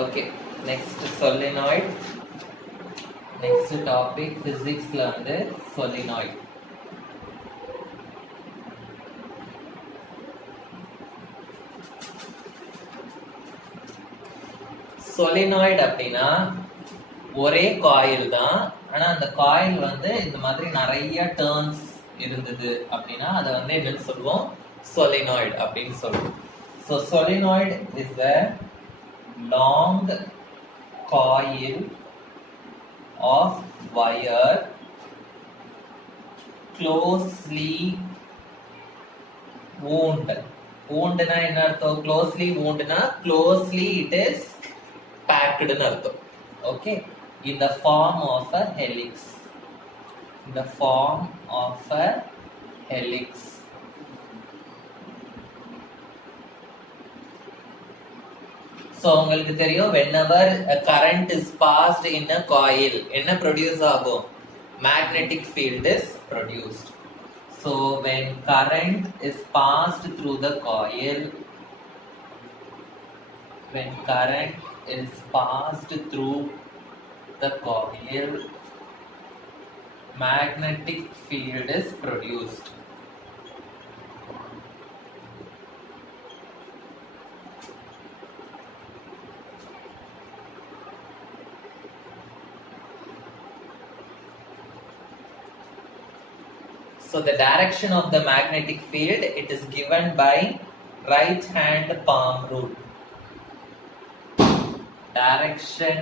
Okay, next solenoid. Next topic physics la வந்து solenoid. solenoid அப்படின்னா ஒரே காயில் தான். ஆனா அந்த காயில் வந்து இந்த மாதிரி நிறைய டர்ன்ஸ் இருந்தது அப்படின்னா அதை வந்து என்னன்னு சொல்லுவோம், solenoid அப்படின்னு சொல்லுவோம். So solenoid is a long coil of wire closely wound. wound na enna artham? Closely wound na closely it is packed nu artham. Okay, in the form of a helix. In the form of a helix. So உங்களுக்கு தெரியும், whenever a current is passed in a coil என்ன produce ஆகும்? Magnetic field is produced. So when current is passed through the coil, when current is passed through the coil, magnetic field is produced. So the direction of the magnetic field, it is given by right hand palm rule. Direction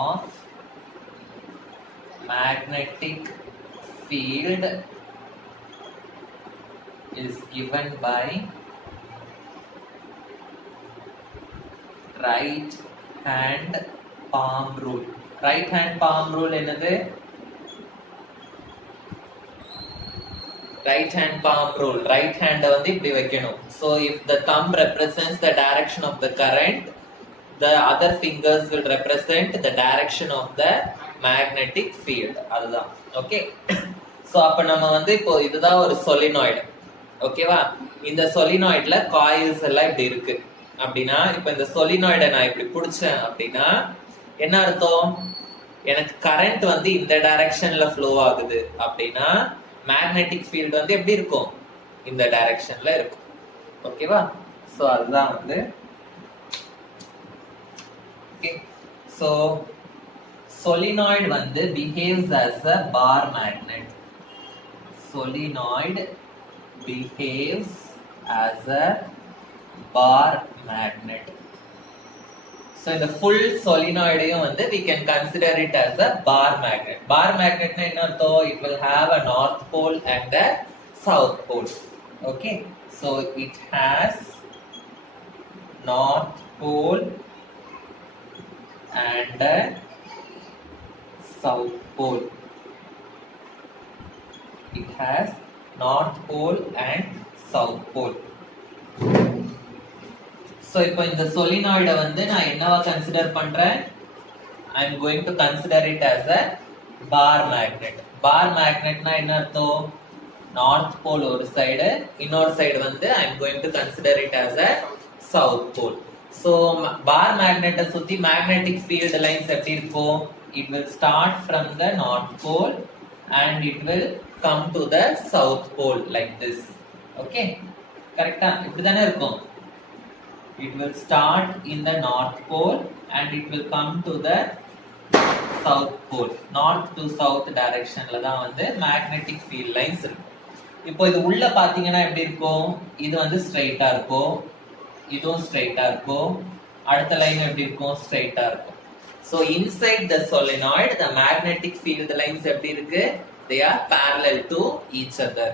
of magnetic field is given by right hand palm rule. Right hand palm rule என்னது? right hand palm rule. right hand வந்து இப்படி வைக்கணும். So if the thumb represents the direction of the current, the other fingers will represent the direction of the magnetic field. அதுதான். Okay. So அப்ப நம்ம வந்து இப்போ இதுதான் ஒரு solenoid. ஓகேவா? இந்த solenoidல coils எல்லாம் இப்படி இருக்கு. அப்படின்னா இப்போ இந்த solenoid நான் இப்படி பிடிச்சேன் அப்படின்னா என்ன அர்த்தம்? எனக்கு current வந்து இந்த directionல flow ஆகுது அப்படின்னா magnetic field வந்து எப்படி இருக்கும்? இந்த டைரக்ஷன்ல இருக்கும். ஓகேவா? சோ அதுதான் வந்து ஓகே. சோ solenoid வந்து behaves as a bar magnet. solenoid behaves as a bar magnet. So in the full solenoid வந்து we can consider it as a bar magnet. Bar magnet na enna artham? It will have a north pole and a south pole. Okay, so it has north pole and a south pole. It has north pole and south pole. So இப்போ இந்த solenoid வந்து நான் என்னவா consider பண்றேன்? I am going to consider it as a bar magnet. bar magnet na என்ன அர்த்தம்? north pole ஒரு side, இன்னொரு சைடு வந்து I am going to consider it as a south pole. So bar magnet சுத்தி magnetic field lines எப்படி இருக்கும்? It will start from the north pole and it will come to the south pole like this. Okay, கரெக்ட்டா? இப்படி தானே இருக்கும். It will start in the north pole and it will come to the south pole. North to south directionல தான் வந்து magnetic field lines இருக்கும். இப்போ இது உள்ள பாத்தீங்கன்னா எப்படி இருக்கும்? இது வந்து ஸ்ட்ரைட்டா இருக்கும், இதுவும் ஸ்ட்ரைட்டா இருக்கும், அடுத்த லைன் எப்படி இருக்கும்? ஸ்ட்ரைட்டா இருக்கும். So inside the solenoid the magnetic field lines எப்படி இருக்கு? They are parallel to each other.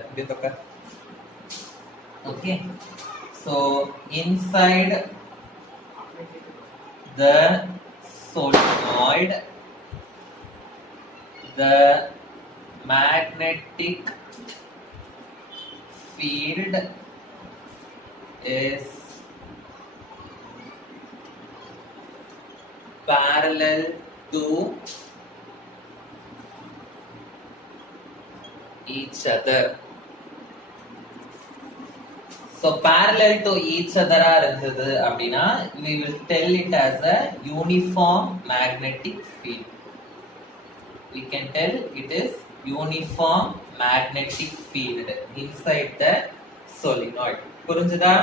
Okay. So inside the solenoid, the magnetic field is parallel to each other. So parallel to each other இருந்தது அப்படின்னா we will tell it as a uniform magnetic field. We can tell it is uniform magnetic field inside the solenoid. புரிஞ்சுதா?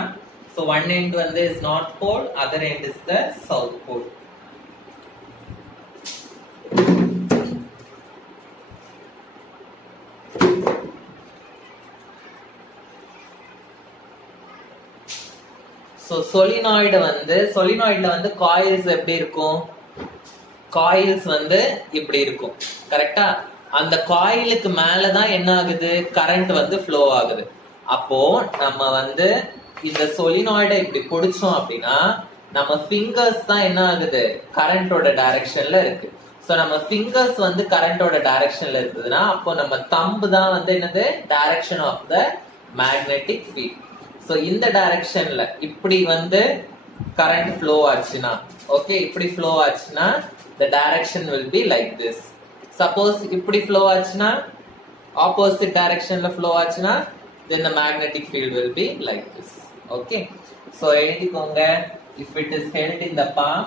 So one end வந்து is north pole, other end is the south pole. So solenoid வந்து solenoidல வந்து coils எப்படி இருக்கும்? coils வந்து இப்படி இருக்கும். கரெக்ட்டா? அந்த காயிலுக்கு மேல தான் என்ன ஆகுது? கரண்ட் வந்து flow ஆகுது. அப்போ நம்ம வந்து இந்த solenoid இப்படி பிடிச்சோம் அப்படின்னா நம்ம fingers தான் என்ன ஆகுது? கரண்டோட டைரக்ஷன்ல இருக்கு. சோ நம்ம fingers வந்து கரண்டோட டைரக்ஷன்ல இருக்குதுன்னா அப்போ நம்ம thumb தான் வந்து என்னது? direction of the magnetic field. So இந்த டைரக்ஷன்ல இப்படி வந்து current flow ஆச்சுனா ஓகே இப்படி flow ஆச்சுனா the direction will be like this. Suppose இப்படி flow ஆச்சுனா opposite directionல flow ஆச்சுனா then the magnetic field will be like this. Okay, so எழுதிக்கோங்க. If it is held in the palm,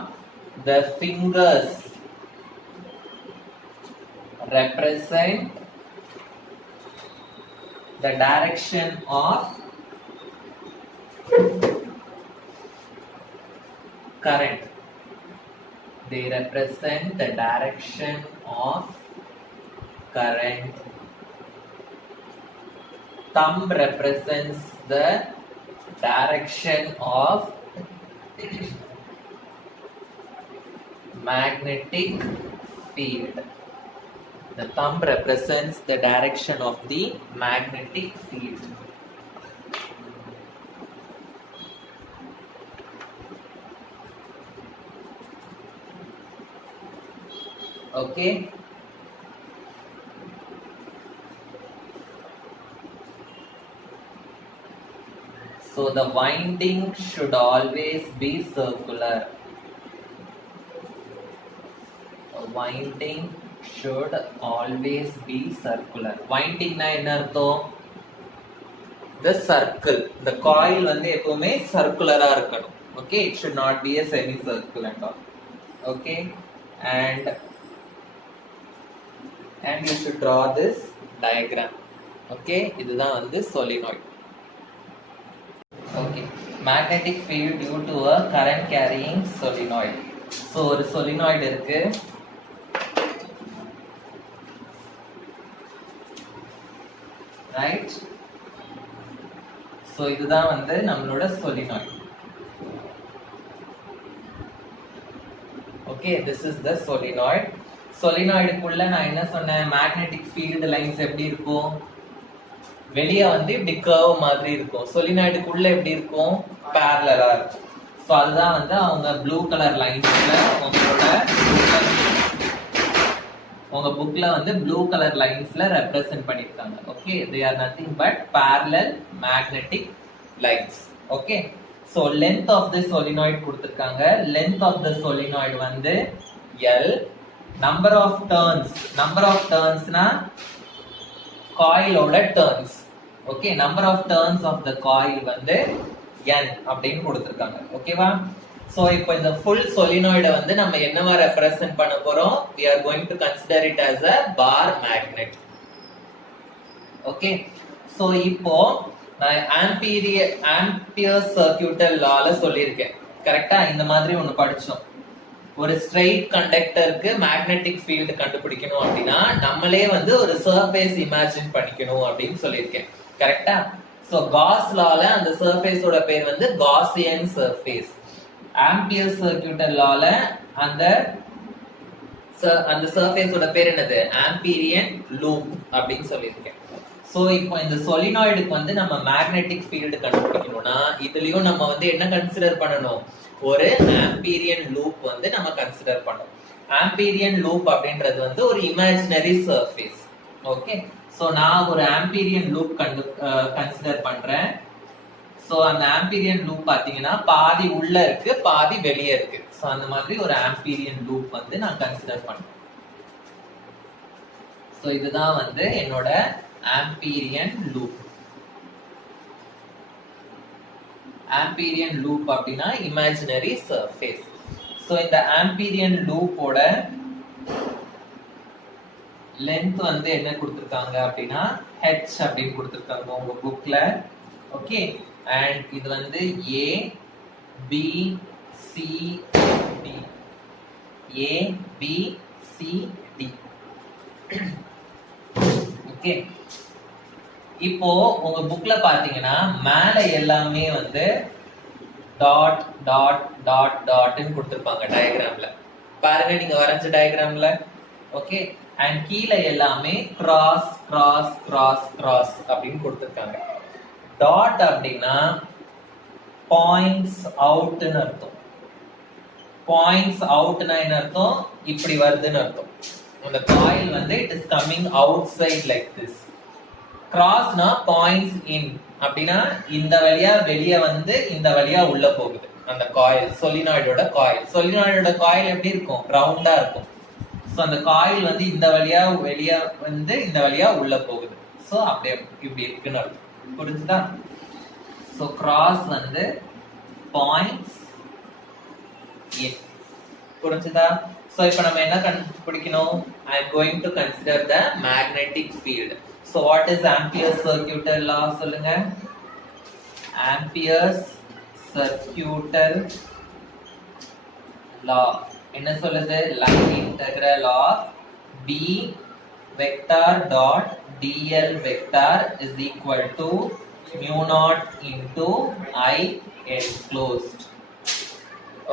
the fingers represent the direction of current. They represent the direction of current. Thumb represents the direction of magnetic field. The thumb represents the direction of the magnetic field. Okay, so the winding should always be circular. The winding should always be circular. Winding na enna artham? The circle, the coil வந்து எப்பவுமே circular ஆ இருக்கணும். Okay, it should not be a semicircle at all. Okay, and you should draw this diagram. Okay, இதுதான் வந்து solenoid. Okay, magnetic field due to a current carrying solenoid. So ஒரு solenoid இருக்கு. Right? So இதுதான் வந்து நம்மளோட solenoid. Okay, this is the solenoid. solenoidக்குள்ள நான் என்ன சொன்னேன்? magnetic field lines எப்படி இருக்கும்? வெளிய வந்து இப்படி curve மாதிரி இருக்கும். solenoidக்குள்ள எப்படி இருக்கும்? parallel-ஆ இருக்கும். சோ அதுதான் வந்து அவங்க blue color linesல உங்க bookல வந்து blue color linesல represent பண்ணிருக்காங்க. Okay, they are nothing but parallel magnetic lines. Okay, so length of the solenoid கொடுத்திருக்காங்க. length of the solenoid வந்து L. number of turns na coil oda turns. Okay, number of turns of the coil வந்து n அப்படினு கொடுத்திருக்காங்க. ஓகேவா? So இப்போ இந்த full solenoid வந்து நம்ம என்னவா ரெப்ரசன்ட் பண்ண போறோம்? We are going to consider it as a bar magnet. Okay, so இப்போ நான் ஆம்பியர் சர்க்யூட்டல் லால சொல்லியிருக்கேன். கரெக்ட்டா? இந்த மாதிரி ஒன்னு படிச்சோம். ஒரு ஸ்ட்ரெயிட் கண்டக்டருக்கு மேக்னெட்டிக் ஃபீல்ட் கண்டுபிடிக்கணும் அப்படின்னா நம்மளே வந்து ஒரு சர்ஃபேஸ் இமேஜின் பண்ணிக்கணும் அப்படின்னு சொல்லியிருக்கேன். கரெக்டா? சோ காஸ் லால அந்த சர்ஃபேஸோட பேர் வந்து காசியன் சர்ஃபேஸ். ஆம்பியர் சர்க்யூட்டல் லால அந்த சர்ஃபேஸோட பேர் என்னது? ஆம்பீரியன் லூப் அப்படின்னு சொல்லியிருக்கேன். சோ இப்போ இந்த சொலினாய்டுக்கு வந்து நம்ம மேக்னெட்டிக் ஃபீல்ட் கண்டுபிடிக்கணும்னா இதுலயும் நம்ம வந்து என்ன கன்சிடர் பண்ணணும்? ஒரு ஆம்பீரியன் லூப் வந்து நம்ம கன்சிடர் பண்ணணும். ஆம்பீரியன் லூப் அப்படின்றது வந்து ஒரு இமேஜினரி சர்ஃபேஸ். ஓகே, சோ நான் ஒரு ஆம்பீரியன் லூப் கன்சிடர் பண்றேன். சோ அந்த ஆம்பீரியன் லூப் பாத்தீங்கன்னா பாதி உள்ள இருக்கு, பாதி வெளியே இருக்கு. சோ அந்த மாதிரி ஒரு ஆம்பீரியன் லூப் வந்து நான் கன்சிடர் பண்றேன். சோ இதுதான் வந்து என்னோட ஆம்பீரியன் லூப். ஆம்பீரியன் லூப் அப்படின்னா இமேஜினரி சர்ஃபேஸ். ஸோ இந்த ஆம்பீரியன் லூப்போட லென்த் வந்து என்ன கொடுத்துருக்காங்க அப்படின்னா h அப்படின்னு கொடுத்துருக்காங்க உங்க புக்ல. ஓகே, அண்ட் இது வந்து a b c d, a b c d. Okay, இப்போ உங்க புக்ல பாத்தீங்கன்னா மேல எல்லாமே வந்து டாட் டாட் டாட் டாட்னு கொடுத்திருப்பாங்க டயகிராம்ல. பாருங்க நீங்க வரைஞ்ச டயகிராம்ல. ஓகே, அண்ட் கீழே எல்லாமே கிராஸ் கிராஸ் கிராஸ் கிராஸ் அப்படின்னு கொடுத்திருக்காங்க. டாட் அப்படின்னா பாயிண்ட்ஸ் அவுட்னு அர்த்தம். பாயிண்ட்ஸ் அவுட்னா என்ன அர்த்தம்? இப்படி வருதுன்னு அர்த்தம். அந்த காயில் வந்து it is coming out side like this. கிராஸ்னா பாயிண்ட்ஸ் இன் அப்படின்னா இந்த வழியா வெளியே வந்து இந்த வழியா உள்ள போகுது அந்த காயில். சொலினாய்டோட காயில், சொலினாய்டோட காயில் எப்படி இருக்கும்? ரவுண்டா இருக்கும். ஸோ அந்த காயில் வந்து இந்த வழியா வெளியே வந்து இந்த வழியா உள்ள போகுது. ஸோ அப்படியே இப்படி இருக்குன்னு அர்த்தம். புரிஞ்சுதா? ஸோ கிராஸ் வந்து பாயிண்ட்ஸ் இன். புரிஞ்சுதா? ஸோ இப்போ நம்ம என்ன கண்டுபிடிக்கணும்? I am going to consider the magnetic field. So what is Ampere's circuital law? சொல்லுங்க. Ampere's circuital law என்ன சொல்லுது? line integral of B vector dot dl vector is equal to mu naught into I enclosed.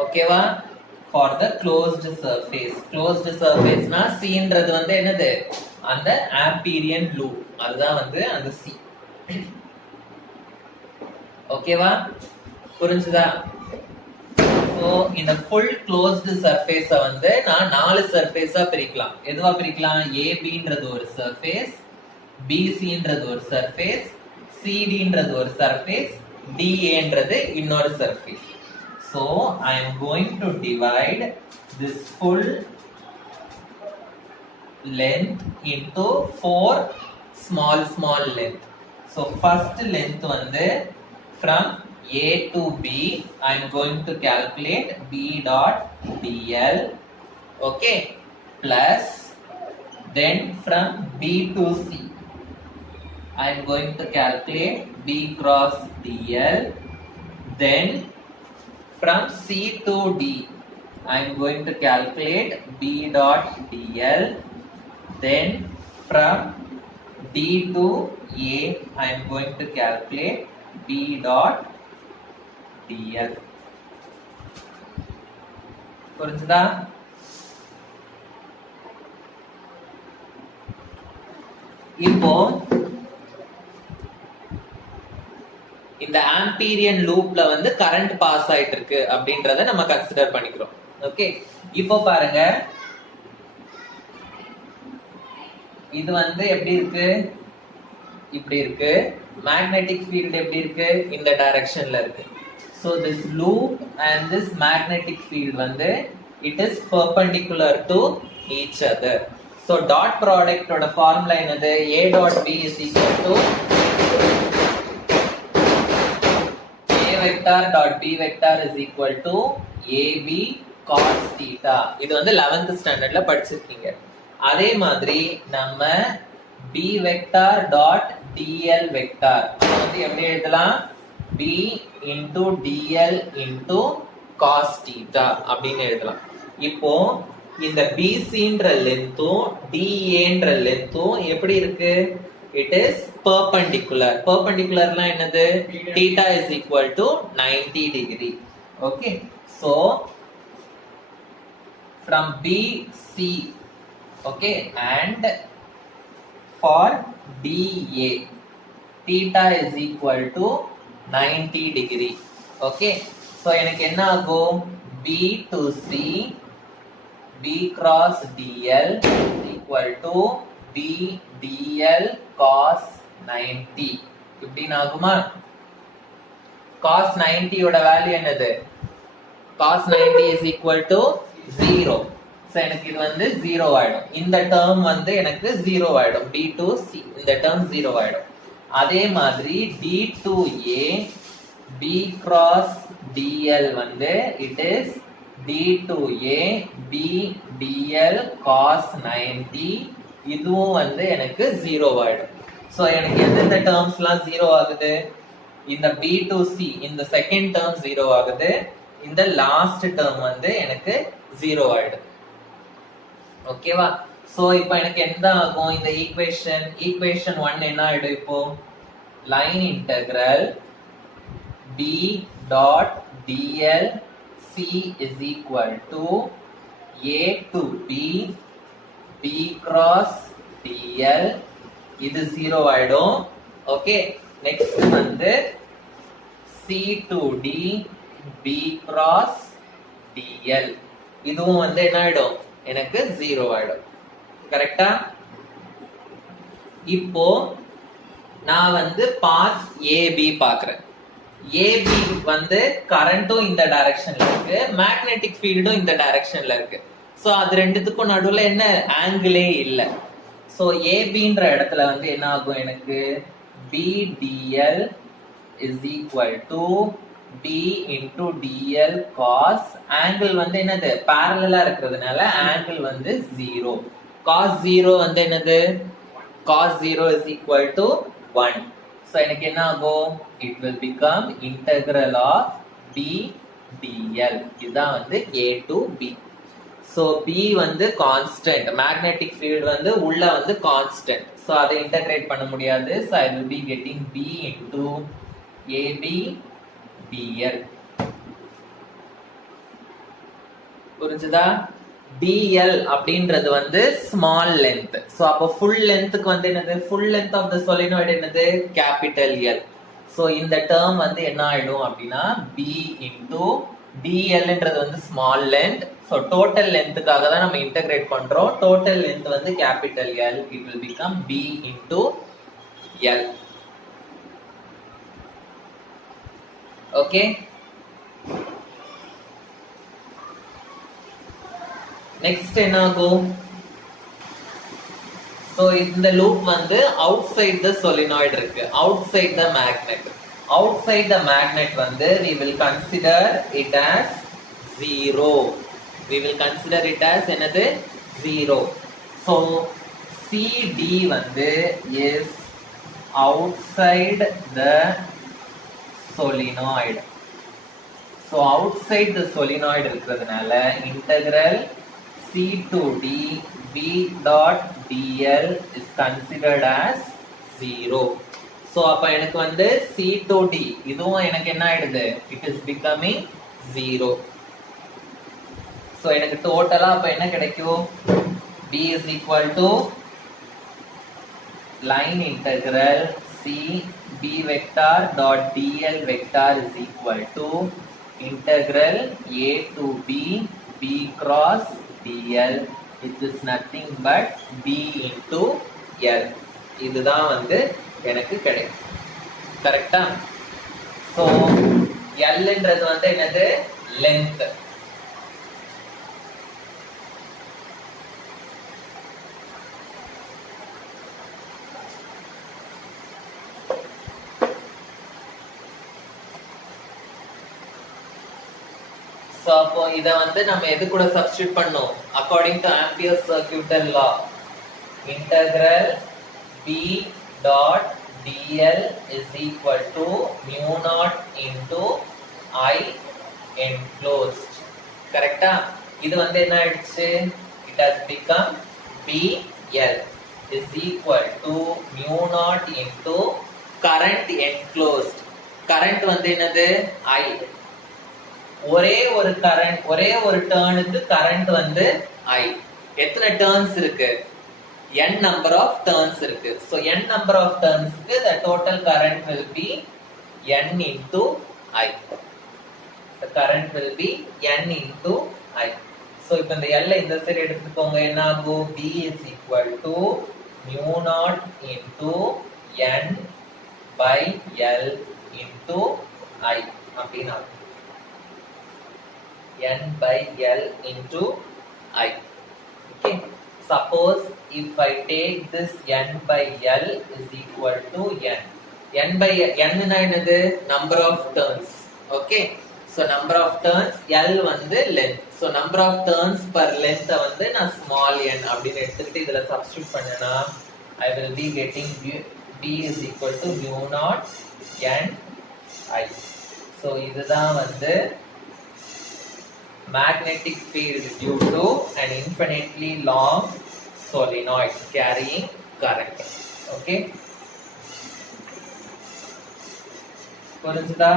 ஓகேவா? For the closed surface. Closed surface னா C ன்றது வந்து என்னது? அந்த ஆம்பீரியன் loop. அதுதான் வந்து அந்த C. ஓகேவா? புரிஞ்சுதா? சோ இந்த full closed surface வந்து நான் 4 சர்ஃபேஸா பிரிக்கலாம். எதுவா பிரிக்கலாம்? AB ன்றது ஒரு சர்ஃபேஸ், BC ன்றது ஒரு சர்ஃபேஸ், CD ன்றது ஒரு சர்ஃபேஸ், DA ன்றது இன்னொரு surface. So I am going to divide this full length into 4 small length. So first length வந்து from A to B I am going to calculate B dot dl. Okay, plus then from B to C I am going to calculate B cross dl. Then from C to D I am going to calculate B dot dl. Then from D to A I am going to calculate B dot dl. புரிஞ்சுதா? இப்போ இந்த ஆம்பீரியன் லூப்ல வந்து current pass ஆயிட்டு இருக்கு அப்படின்றத நம்ம consider பண்ணிக்கிறோம். Okay, இப்போ பாருங்க இது வந்து எப்படி இருக்கு? இப்படி இருக்கு. மேக்னெட்டிக் ஃபீல்ட் எப்படி இருக்கு? இந்த டைரக்ஷன்ல இருக்கு. So this loop and this magnetic field வந்து it is perpendicular to each other. So dot product ஓட ஃபார்முலா என்னது? A dot B is equal to A vector dot B vector is equal to AB cos theta. இது வந்து 11th ஸ்டாண்டர்ட்ல படிச்சிருக்கீங்க. அதே மாதிரி நம்ம B vector dot dl vector வந்து எப்படி எழுதலாம்? B into dl into cos theta அப்படின்னு எழுதலாம். இப்போ இந்த BCன்ற லென்த்தும் DAன்ற லென்த்தும் எப்படி இருக்கு? It is perpendicular. Perpendicularனா என்னது? theta is equal to 90 degree. Okay, so from BC, okay, and for DA theta is equal to 90 degree. Okay, so எனக்கு என்ன ஆகும்? B to C B cross dl is equal to B dl cos 90. இப்படின்னு ஆகுமா? cos 90 ஓட value என்னது? cos 90 is equal to 0. So எனக்கு இது வந்து 0 ஆயிடும். இந்த டேர்ம் வந்து எனக்கு 0 ஆயிடும். B to C இந்த டேர்ம் 0 ஆயிடும். அதே மாதிரி D to A B cross dl வந்து it is d2a b dl cos 90. இதுவும் வந்து எனக்கு 0 ஆயிடும். சோ எனக்கு எந்தெந்த டேர்ம்ஸ்லாம் 0 ஆகுது? இந்த b to c இந்த செகண்ட் டேர்ம் 0 ஆகுது. இந்த லாஸ்ட் டேர்ம் வந்து எனக்கு 0 ஆயிடும். ஓகேவா? சோ இப்போ எனக்கு என்ன ஆகும்? இந்த ஈக்குவேஷன் 1 என்ன ஆயிடும்? இப்போ line integral b dot dl c is equal to a to b b cross dl இது 0 ஆயிடும். ஓகே, நெக்ஸ்ட் வந்து c to d b cross dl இதுவும் வந்து என்ன ஆயிடும்? எனக்கு 0 ஆயிடும். கரெக்டா? இப்போ நான் வந்து பாத் AB பார்க்கிறேன். AB வந்து கரண்ட்டும் இந்த டைரக்ஷன்ல இருக்கு, மேக்னெட்டிக் ஃபீல்டும் இந்த டைரக்ஷன்ல இருக்கு. சோ அது ரெண்டுத்துக்கும் நடுவுல என்ன ஆங்கிளே இல்ல. சோ ABன்ற இடத்துல வந்து என்ன ஆகும்? எனக்கு BDL is equal to B into DL cos angle வந்து என்னது? parallel இருக்கிறதுனால ஆங்கிள் வந்து 0. cos 0 வந்து என்னது? cos 0 is equal to 1. So எனக்கு என்ன ஆகும்? It will become integral of B dl. இதுதான் வந்து A to B. So B வந்து constant, magnetic field வந்து உள்ள வந்து constant. So அதை integrate பண்ண முடியாது. So I will be getting B into AB dl. புரிஞ்சுதா? dl அப்படின்றது வந்து small length. So அப்போ full lengthக்கு வந்து என்னது? full length of the solenoid என்னது? capital L. So இந்த term வந்து என்ன ஆயிடும் அப்படின்னா B into dl ன்றது வந்து small length. So total lengthக்காக தான் நம்ம integrate பண்றோம். total length வந்து capital L. It will become B into L. Okay. Next என்ன ஆகும்? சோ இந்த லூப் வந்து outside the solenoid இருக்கு, outside the magnet. outside the magnet வந்து we will consider it as 0. we will consider it as என்னது? 0. so CD வந்து is outside the solenoid. so outside the solenoid இருக்கிறதுனால integral C to D B dot dl is considered as 0. So அப்ப எனக்கு வந்து C to D இதுவும் எனக்கு என்ன ஆயிடுது? It is becoming 0. So எனக்கு டோட்டலா அப்ப என்ன கிடைக்கும்? B is equal to line integral C B vector dot dl vector is equal to integral A to B B cross dl, which is nothing but B into L. இதுதான் வந்து எனக்கு கிடைக்கும். கரெக்டா? சோ L ன்றது வந்து என்னது? length. So அப்போ இத வந்து நம்ம எது கூட சப்ஸ்டிட்யூட் பண்ணோம்? according to Ampere's circuital law, integral B dot dl is equal to mu naught into I enclosed. கரெக்ட்டா? இது வந்து என்ன ஆயிடுச்சு? It has become BL is equal to mu naught into current enclosed. current வந்து என்னது? I. ஒரே ஒரு current, ஒரே ஒரு டர்னுக்கு கரண்ட் வந்து I. எத்தனை டர்ன்ஸ் இருக்கு? n number of turns இருக்கு. so n number of turns க்கு the total current will be n into I. the current will be n into I. so இப்போ இந்த L இந்த சைடு எடுத்துக்கோங்க. என்ன ஆகும்? B is equal to mu naught into n by L into I அப்படினா n by L into I. Okay. Suppose if I take this n by L is equal to n. n by n னா என்னது number of turns. Okay, so number of turns, L வந்து length. So number of turns per length வந்து நான் small n அப்படின்னு எடுத்துக்கிட்டு இதுல substitute பண்ணனா I will be getting B is equal to mu naught n I. So இதுதான் வந்து magnetic field due to an infinitely long solenoid carrying current. Okay, புரிஞ்சுதா?